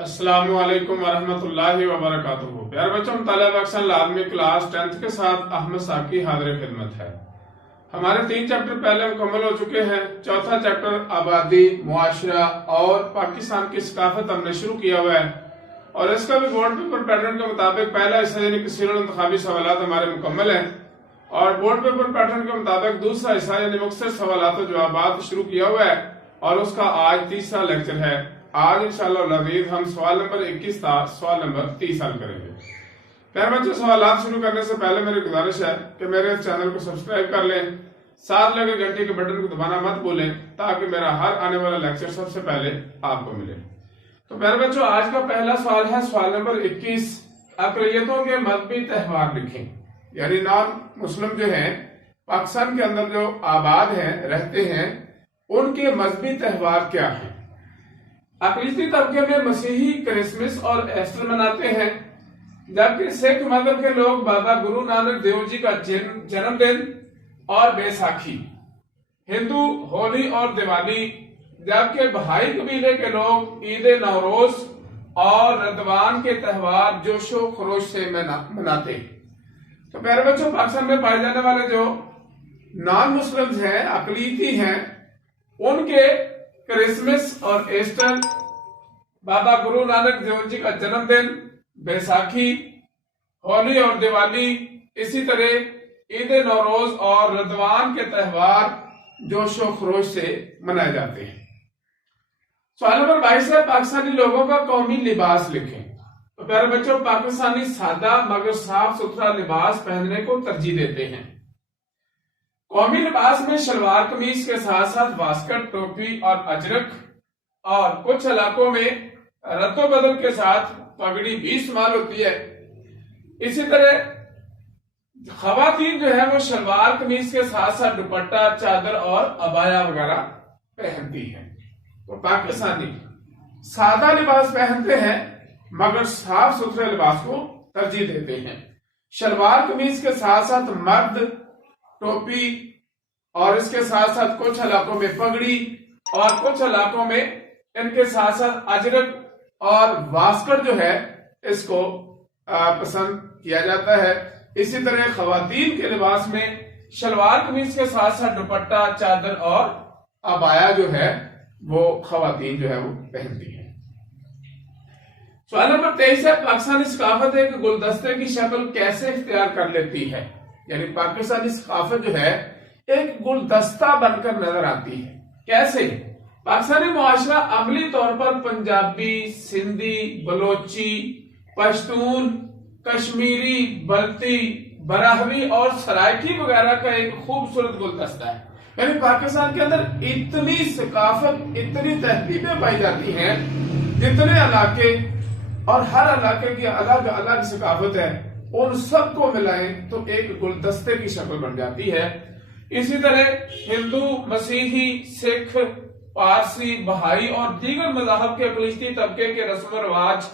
السلام علیکم ورحمۃ اللہ وبرکاتہ۔ پیارے بچوں، مطالعہ بخشن لازمی کلاس 10th کے ساتھ احمد ساکی حاضر خدمت ہے۔ ہمارے 3 چیپٹر پہلے مکمل ہو چکے ہیں۔ چوتھا چیپٹر آبادی، معاشرہ اور پاکستان کی ثقافت ہم نے شروع کیا ہوا ہے، اور اس کا بھی بورڈ پیپر پیٹرن کے مطابق پہلا حصہ یعنی کہ سیرل انتخابی سوالات ہمارے مکمل ہیں، اور بورڈ پیپر پیٹرن کے مطابق دوسرا حصہ یعنی مختصر سوالات و جوابات شروع کیا ہوا ہے، اور اس کا آج تیسرا لیکچر ہے۔ آج انشاءاللہ العزیز ہم سوال نمبر 21 تا سوال نمبر 30 حل کریں گے۔ پیارے بچوں، سوالات شروع کرنے سے پہلے میری گزارش ہے کہ میرے اس چینل کو سبسکرائب کر لیں، ساتھ لگے گھنٹی کے بٹن کو دبانا مت بھولیں تاکہ میرا ہر آنے والا لیکچر سب سے پہلے آپ کو ملے۔ تو پیارے بچوں، آج کا پہلا سوال ہے سوال نمبر 21۔ اقلیتوں کے مذہبی تہوار لکھیں، یعنی نان مسلم جو ہیں پاکستان کے اندر جو آباد ہیں، رہتے ہیں، ان کے مذہبی تہوار کیا ہیں؟ اقلیتی طبقے میں مسیحی کرسمس اور ایسٹر مناتے ہیں، جبکہ سکھ مذہب کے لوگ بابا گرو نانک دیو جی کا جنم دن اور بیساکھی، ہندو ہولی اور دیوالی، جبکہ بہائی قبیلے کے لوگ عید نوروز اور رمضان کے تہوار جوش و خروش سے مناتے ہیں۔ تو پیارے بچوں، پاکستان میں پائے جانے والے جو نان مسلمز ہیں، اقلیتی ہیں، ان کے کرسمس اور ایسٹر، بابا گرو نانک دیو جی کا جنم دن، بیساکھی، ہولی اور دیوالی، اسی طرح عید نوروز اور رمضان کے تہوار جوش و خروش سے منائے جاتے ہیں۔ سوال نمبر 22 ہے پاکستانی لوگوں کا قومی لباس لکھیں۔ تو پیارے بچوں، پاکستانی سادہ مگر صاف ستھرا لباس پہننے کو ترجیح دیتے ہیں۔ قومی لباس میں شلوار قمیص کے ساتھ ساتھ واسکٹ، ٹوپی اور اجرک، اور کچھ علاقوں میں رد و بدل کے ساتھ پگڑی بھی استعمال ہوتی ہے۔ اسی طرح خواتین جو ہے وہ شلوار قمیص کے ساتھ ساتھ دوپٹہ، چادر اور عبایا وغیرہ پہنتی ہیں۔ تو پاکستانی سادہ لباس پہنتے ہیں مگر صاف ستھرے لباس کو ترجیح دیتے ہیں۔ شلوار قمیص کے ساتھ ساتھ مرد ٹوپی، اور اس کے ساتھ ساتھ کچھ علاقوں میں پگڑی، اور کچھ علاقوں میں ان کے ساتھ ساتھ اجرک اور واسکٹ جو ہے اس کو پسند کیا جاتا ہے۔ اسی طرح خواتین کے لباس میں شلوار قمیص کے ساتھ ساتھ دوپٹہ، چادر اور عبایا جو ہے وہ خواتین جو ہے وہ پہنتی ہیں۔ سوال نمبر 23 ہے پاکستانی ثقافت ایک گلدستے کی شکل کیسے اختیار کر لیتی ہے؟ یعنی پاکستانی ثقافت جو ہے ایک گلدستہ بن کر نظر آتی ہے۔ کیسے؟ پاکستانی معاشرہ عملی طور پر پنجابی، سندھی، بلوچی، پشتون، کشمیری، بلتی، براہوی اور سرائکی وغیرہ کا ایک خوبصورت گلدستہ ہے۔ یعنی پاکستان کے اندر اتنی ثقافت، اتنی تہذیبیں پائی جاتی ہیں، جتنے علاقے اور ہر علاقے کی الگ الگ ثقافت ہے، ان سب کو ملائیں تو ایک گلدستے کی شکل بن جاتی ہے۔ اسی طرح ہندو، مسیحی، سکھ، پارسی، بہائی اور دیگر مذاہب کے اقلیتی طبقے کے رسم و رواج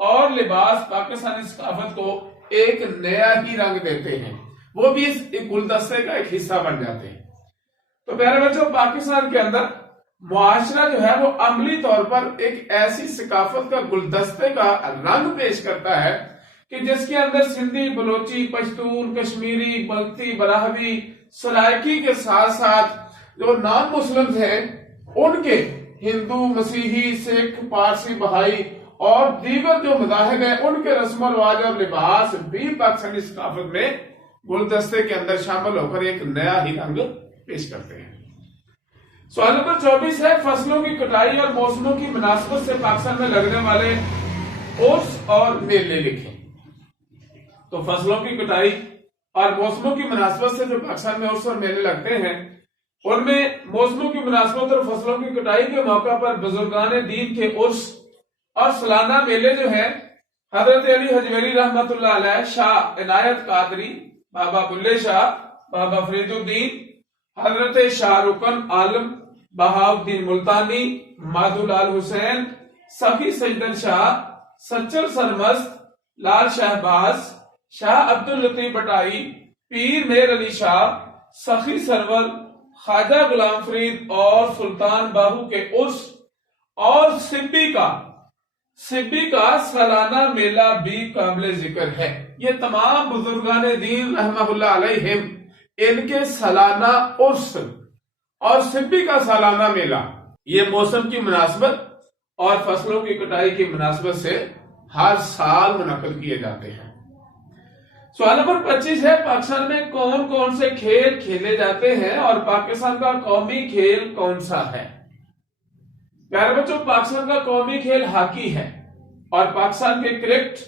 اور لباس پاکستانی ثقافت کو ایک نیا ہی رنگ دیتے ہیں، وہ بھی اس گلدستے کا ایک حصہ بن جاتے ہیں۔ تو پیارے بچوں، پاکستان کے اندر معاشرہ جو ہے وہ عملی طور پر ایک ایسی ثقافت کا گلدستے کا رنگ پیش کرتا ہے کہ جس کے اندر سندھی، بلوچی، پشتون، کشمیری، بلتی، براہوی، سرائکی کے ساتھ ساتھ جو نان مسلم ہیں ان کے ہندو، مسیحی، سکھ، پارسی، بہائی اور دیگر جو مذاہب ہیں ان کے رسم و رواج اور لباس بھی پاکستانی ثقافت میں گلدستے کے اندر شامل ہو کر ایک نیا ہی رنگ پیش کرتے ہیں۔ سوال نمبر 24 ہے فصلوں کی کٹائی اور موسموں کی مناسبت سے پاکستان میں لگنے والے عرس اور میلے لکھیں۔ تو فصلوں کی کٹائی اور موسموں کی مناسبت سے جو پاکستان میں عرس اور میلے لگتے ہیں، ان میں موسموں کی مناسبت اور فصلوں کی کٹائی کے موقع پر بزرگان دین کے عرس اور سالانہ میلے جو ہیں، حضرت علی حجویری رحمۃ اللہ علیہ، شاہ عنایت قادری، بابا بلے شاہ، بابا فرید الدین، حضرت شاہ رکن عالم، بہاؤالدین ملتانی، مادھو لال حسین، سخی سجدل شاہ، سچل سرمست، لال شہباز، شاہ عبداللطیف بٹائی، پیر میر علی شاہ، سخی سرور، خواجہ غلام فرید اور سلطان باہو کے عرس اور سبی کا سبی کا سالانہ میلہ بھی قابل ذکر ہے۔ یہ تمام بزرگان دین رحمہ اللہ علیہم ان کے سالانہ عرس اور سبی کا سالانہ میلہ یہ موسم کی مناسبت اور فصلوں کی کٹائی کی مناسبت سے ہر سال منعقد کیے جاتے ہیں۔ سوال نمبر 25 ہے، پاکستان میں کون کون سے کھیل کھیلے جاتے ہیں اور پاکستان کا قومی کھیل کون سا ہے؟ پیارے بچوں، پاکستان کا قومی کھیل ہاکی ہے اور پاکستان کے کرکٹ،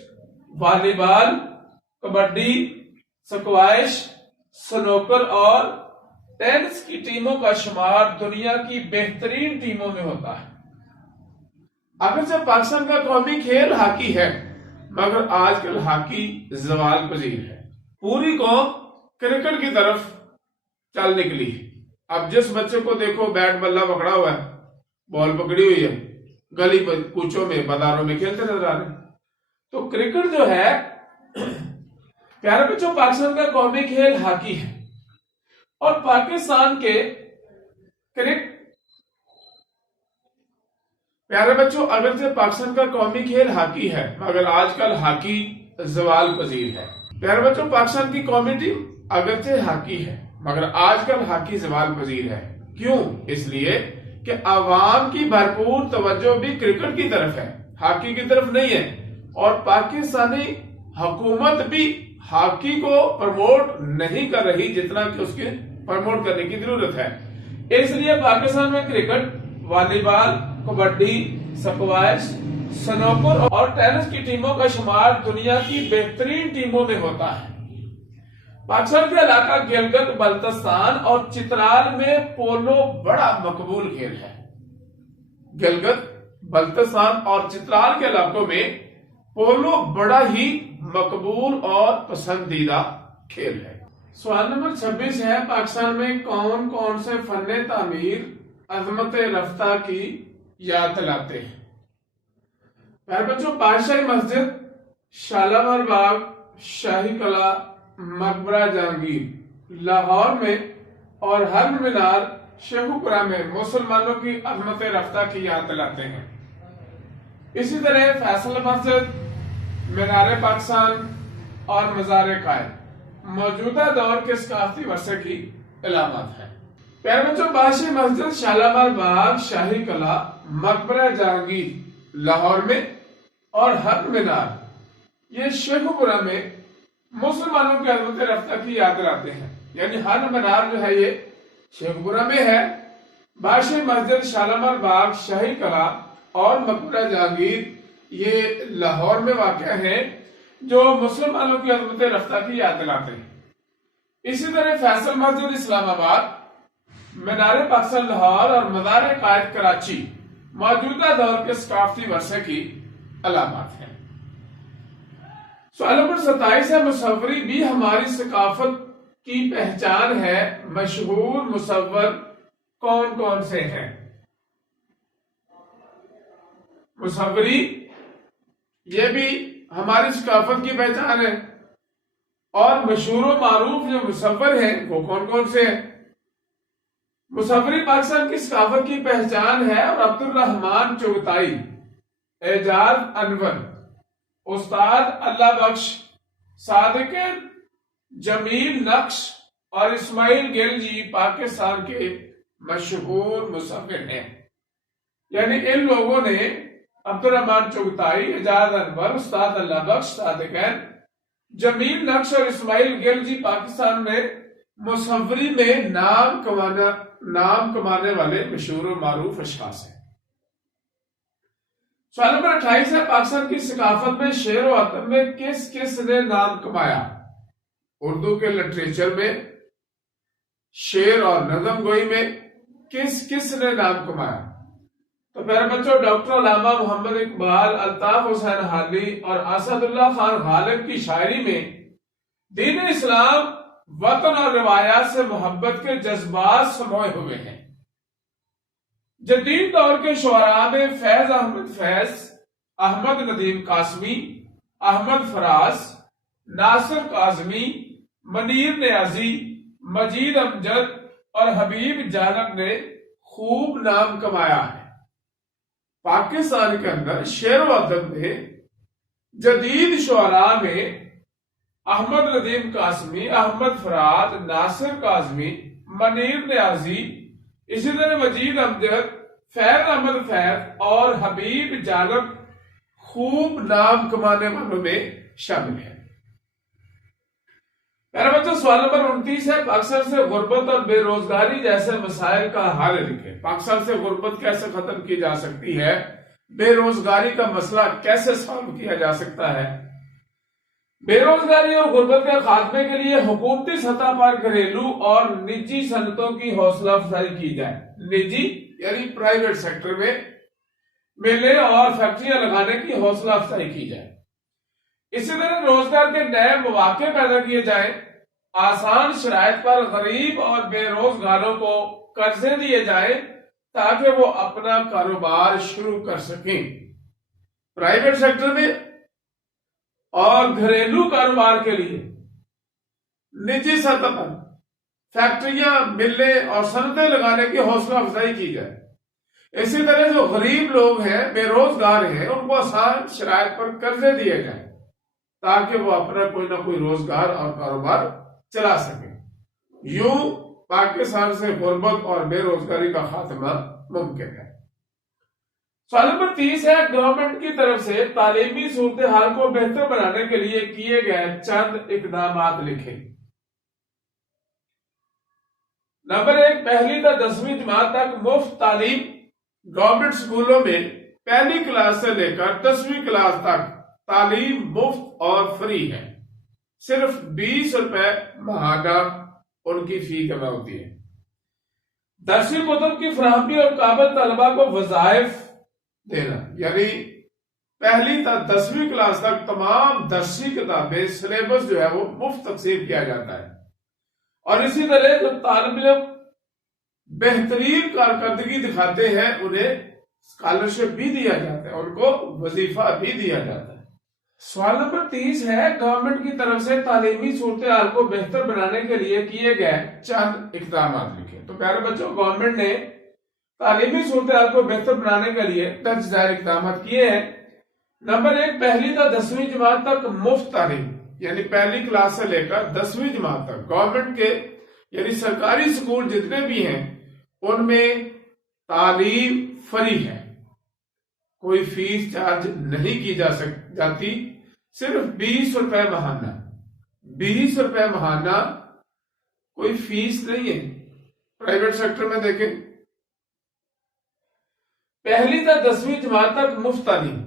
والی بال، کبڈی، سکوائش، سنوکر اور ٹینس کی ٹیموں کا شمار دنیا کی بہترین ٹیموں میں ہوتا ہے۔ اگرچہ پاکستان کا قومی کھیل ہاکی ہے مگر آج کل ہاکی زوال پذیر ہے۔ پوری قوم کرکٹ کی طرف چل نکلی ہے۔ اب جس بچے کو دیکھو بیٹ بلہ پکڑا ہوا ہے، بال پکڑی ہوئی ہے، گلی کوچوں میں بازاروں میں کھیلتے نظر آ رہے ہیں۔ تو کرکٹ جو ہے پیارے بچوں پاکستان کا قومی کھیل ہاکی ہے اور پاکستان کے کرکٹ پیارے بچوں اگرچہ پاکستان کا قومی کھیل ہاکی ہے مگر آج کل ہاکی زوال پذیر ہے۔ پیارے بچوں پاکستان کی قومی ٹیم اگرچہ ہاکی ہے مگر آج کل ہاکی زوال پذیر ہے۔ کیوں؟ اس لیے کہ عوام کی بھرپور توجہ بھی کرکٹ کی طرف ہے، ہاکی کی طرف نہیں ہے، اور پاکستانی حکومت بھی ہاکی کو پروموٹ نہیں کر رہی جتنا کہ اس کے پروموٹ کرنے کی ضرورت ہے۔ اس لیے پاکستان میں کرکٹ، والی بال، کبڈی، سکوائش، سنوکر اور ٹینس کی ٹیموں کا شمار دنیا کی بہترین ٹیموں میں ہوتا ہے۔ پاکستان کے علاقہ گلگت بلتستان اور چترال میں پولو بڑا مقبول کھیل ہے۔ گلگت بلتستان اور چترال کے علاقوں میں پولو بڑا ہی مقبول اور پسندیدہ کھیل ہے۔ سوال نمبر 26 ہے، پاکستان میں کون کون سے فن تعمیر عظمت رفتہ کی یاد دلاتے ہیں؟ پیارے بچوں بادشاہی مسجد، شالامار باغ، شاہی قلعہ، مقبرہ جہانگیر لاہور میں اور حرم مینار شیخو پورہ میں مسلمانوں کی عظمت رفتہ کی یاد دلاتے ہیں۔ اسی طرح فیصل مسجد، مینار پاکستان اور مزار قائد موجودہ دور کے ثقافتی ورثے کی علامات ہیں۔ پیارے بچوں بادشاہی مسجد، شالامار باغ، شاہی قلعہ، مقبرہ جہانگیر لاہور میں اور حرم مینار یہ شیخو پورہ میں مسلمانوں کی عظمت رفتہ کی یاد دلاتے ہیں۔ یعنی حرم مینار جو ہے یہ شیخو پورہ میں ہے، بادشاہی مسجد، شالامار باغ، شاہی قلعہ اور مقبرہ جہانگیر یہ لاہور میں واقع ہیں جو مسلمانوں کی عظمت رفتہ کی یاد دلاتے ہیں۔ اسی طرح فیصل مسجد اسلام آباد، مینار پاکستان لاہور اور مزار قائد کراچی موجودہ دور کے ثقافتی ورثے کی علامات ہیں۔ سوال نمبر 27 ہے، مصوری بھی ہماری ثقافت کی پہچان ہے، مشہور مصور کون کون سے ہیں؟ مصوری یہ بھی ہماری ثقافت کی پہچان ہے اور مشہور و معروف جو مصور ہیں وہ کون کون سے ہیں؟ مصوری پاکستان کی ثقافت کی پہچان ہے اور عبد الرحمن چغتائی، اعجاز انور، استاد اللہ بخش، صادق جمیل نقش اور اسماعیل گل جی پاکستان کے مشہور مصور ہیں۔ یعنی ان لوگوں نے عبد الرحمن چغتائی، اعجاز انور، استاد اللہ بخش، صادق جمیل نقش اور اسماعیل گل جی پاکستان میں مصوری میں نام کمانے والے مشہور و معروف اشخاص ہیں۔ سوال نمبر 28 ہے، پاکستان کی ثقافت میں شعر و ادب میں کس کس نے نام کمایا؟ اردو کے لٹریچر میں، شعر اور نظم گوئی میں کس کس نے نام کمایا؟ تو پیارے بچوں ڈاکٹر علامہ محمد اقبال، الطاف حسین حالی اور اسد اللہ خان غالب کی شاعری میں دین اسلام، وطن اور روایات سے محبت کے جذبات سموئے ہوئے ہیں۔ جدید دور کے شعراء میں فیض احمد فیض، احمد ندیم قاسمی، احمد فراز، ناصر کاظمی، منیر نیازی، مجید امجد اور حبیب جانب نے خوب نام کمایا ہے۔ پاکستان کے اندر شعر و ادب میں جدید شعراء میں احمد ندیم قاسمی، احمد فراد، ناصر کاظمی، منیر نیازی، اسی طرح مجید امجد، فیض احمد فیض اور حبیب جانب خوب نام کمانے والوں میں شامل ہے۔ میرا بچہ سوال نمبر 29 ہے، پاکستان سے غربت اور بے روزگاری جیسے مسائل کا حل لکھیں۔ پاکستان سے غربت کیسے ختم کی جا سکتی ہے، بے روزگاری کا مسئلہ کیسے سالو کیا جا سکتا ہے۔ بے روزگاری اور غربت کے خاتمے کے لیے حکومتی سطح پر گھریلو اور نجی صنعتوں کی حوصلہ افزائی کی جائے۔ نجی یعنی پرائیویٹ سیکٹر میں میلے اور فیکٹریاں لگانے کی حوصلہ افزائی کی جائے۔ اسی طرح روزگار کے نئے مواقع پیدا کیے جائیں، آسان شرائط پر غریب اور بے روزگاروں کو قرضے دیے جائیں تاکہ وہ اپنا کاروبار شروع کر سکیں۔ پرائیویٹ سیکٹر میں اور گھریلو کاروبار کے لیے نجی سطح پر فیکٹریاں، ملیں اور صنعتیں لگانے کی حوصلہ افزائی کی جائے۔ اسی طرح جو غریب لوگ ہیں، بے روزگار ہیں، ان کو آسان شرائط پر قرضے دیے جائیں تاکہ وہ اپنا کوئی نہ کوئی روزگار اور کاروبار چلا سکیں۔ یوں پاکستان سے غربت اور بے روزگاری کا خاتمہ ممکن ہے۔ سوال نمبر 30 ہے، گورنمنٹ کی طرف سے تعلیمی صورتحال کو بہتر بنانے کے لیے کیے گئے چند اقدامات لکھیں۔ نمبر 1، پہلی تا 10ویں جماعت تک مفت تعلیم۔ گورنمنٹ سکولوں میں پہلی کلاس سے لے کر 10ویں کلاس تک تعلیم مفت اور فری ہے، صرف 20 روپے ماہانہ ان کی فی جمع ہوتی ہے۔ درسی کتب کی فراہمی اور قابل طلبہ کو وظائف دینا، یعنی پہلی تا 10ویں کلاس تک تمام درسی کتابیں، سلیبس جو ہے وہ مفت تقسیم کیا جاتا ہے۔ اور اسی طرح جو طالب علم بہترین کارکردگی دکھاتے ہیں انہیں اسکالرشپ بھی دیا جاتا ہے، ان کو وظیفہ بھی دیا جاتا ہے۔ سوال نمبر 30 ہے، گورنمنٹ کی طرف سے تعلیمی صورتحال کو بہتر بنانے کے لیے کیے گئے چند اقدامات لکھیں۔ تو پیارے بچوں، گورنمنٹ نے تعلیمی صورتحال کو بہتر بنانے کے لیے درج ذیل اقدامات کیے ہیں۔ نمبر 1، پہلی تا 10ویں جماعت تک مفت تعلیم، یعنی پہلی کلاس سے لے کر 10ویں جماعت تک گورنمنٹ کے یعنی سرکاری سکول جتنے بھی ہیں ان میں تعلیم فری ہے، کوئی فیس چارج نہیں کی جاتی، صرف 20 روپے ماہانہ۔ 20 روپے ماہانہ، کوئی فیس نہیں ہے۔ پرائیویٹ سیکٹر میں دیکھیں، پہلی تا 10ویں جماعت تک مفت تعلیم۔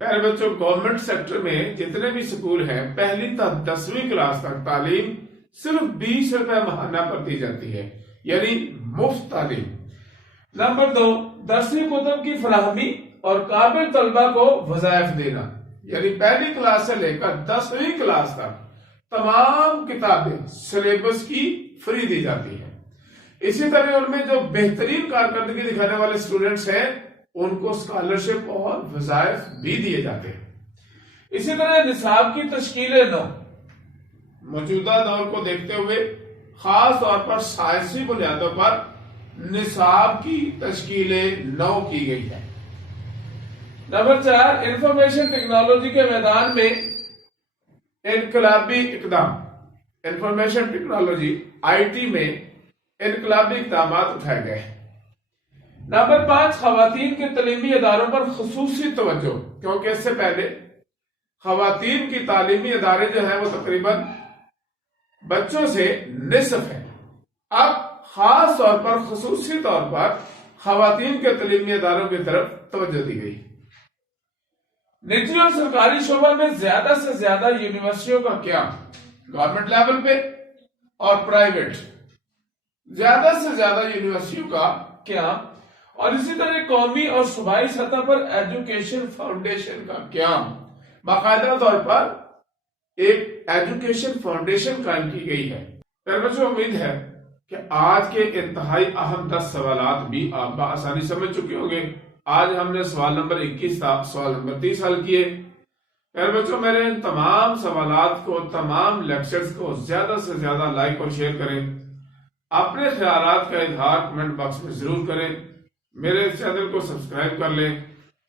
پیارے بچوں، گورنمنٹ سیکٹر میں جتنے بھی سکول ہیں پہلی تا 10ویں کلاس تک تعلیم صرف 20 روپے ماہانہ پر دی جاتی ہے، یعنی مفت تعلیم۔ نمبر 2، درسی کتب کی فراہمی اور قابل طلبہ کو وظائف دینا، یعنی پہلی کلاس سے لے کر 10ویں کلاس تک تمام کتابیں سلیبس کی فری دی جاتی ہیں۔ اسی طرح ان میں جو بہترین کارکردگی دکھانے والے اسٹوڈنٹس ہیں ان کو اسکالرشپ اور وظائف بھی دیے جاتے ہیں۔ اسی طرح نصاب کی تشکیل نو، موجودہ دور کو دیکھتے ہوئے خاص طور پر سائنسی بنیادوں پر نصاب کی تشکیل نو کی گئی ہے۔ نمبر 4، انفارمیشن ٹیکنالوجی کے میدان میں انقلابی اقدام۔ انفارمیشن ٹیکنالوجی IT میں انقلابی اقدامات اٹھائے گئے ہیں۔ نمبر 5، خواتین کے تعلیمی اداروں پر خصوصی توجہ، کیونکہ اس سے پہلے خواتین کی تعلیمی ادارے جو ہیں وہ تقریباً بچوں سے نصف ہیں، اب خاص طور پر خصوصی طور پر خواتین کے تعلیمی اداروں کی طرف توجہ دی گئی۔ نجی اور سرکاری شعبہ میں زیادہ سے زیادہ یونیورسٹیوں کا قیام، گورنمنٹ لیول پہ اور پرائیویٹ زیادہ سے زیادہ یونیورسٹیوں کا قیام، اور اسی طرح قومی اور صوبائی سطح پر ایجوکیشن فاؤنڈیشن کا قیام، باقاعدہ طور پر ایک ایجوکیشن فاؤنڈیشن قائم کی گئی ہے۔ میرے بچوں، امید ہے کہ آج کے انتہائی اہم 10 سوالات بھی آپ بآسانی سمجھ چکے ہوں گے۔ آج ہم نے سوال نمبر 21 تھا، سوال نمبر 30 حل کیے۔ میرے بچوں، میرے ان تمام سوالات کو، تمام لیکچرز کو زیادہ سے زیادہ لائک اور شیئر کریں، اپنے خیالات کا اظہار کمنٹ باکس میں ضرور کریں، میرے چینل کو سبسکرائب کر لیں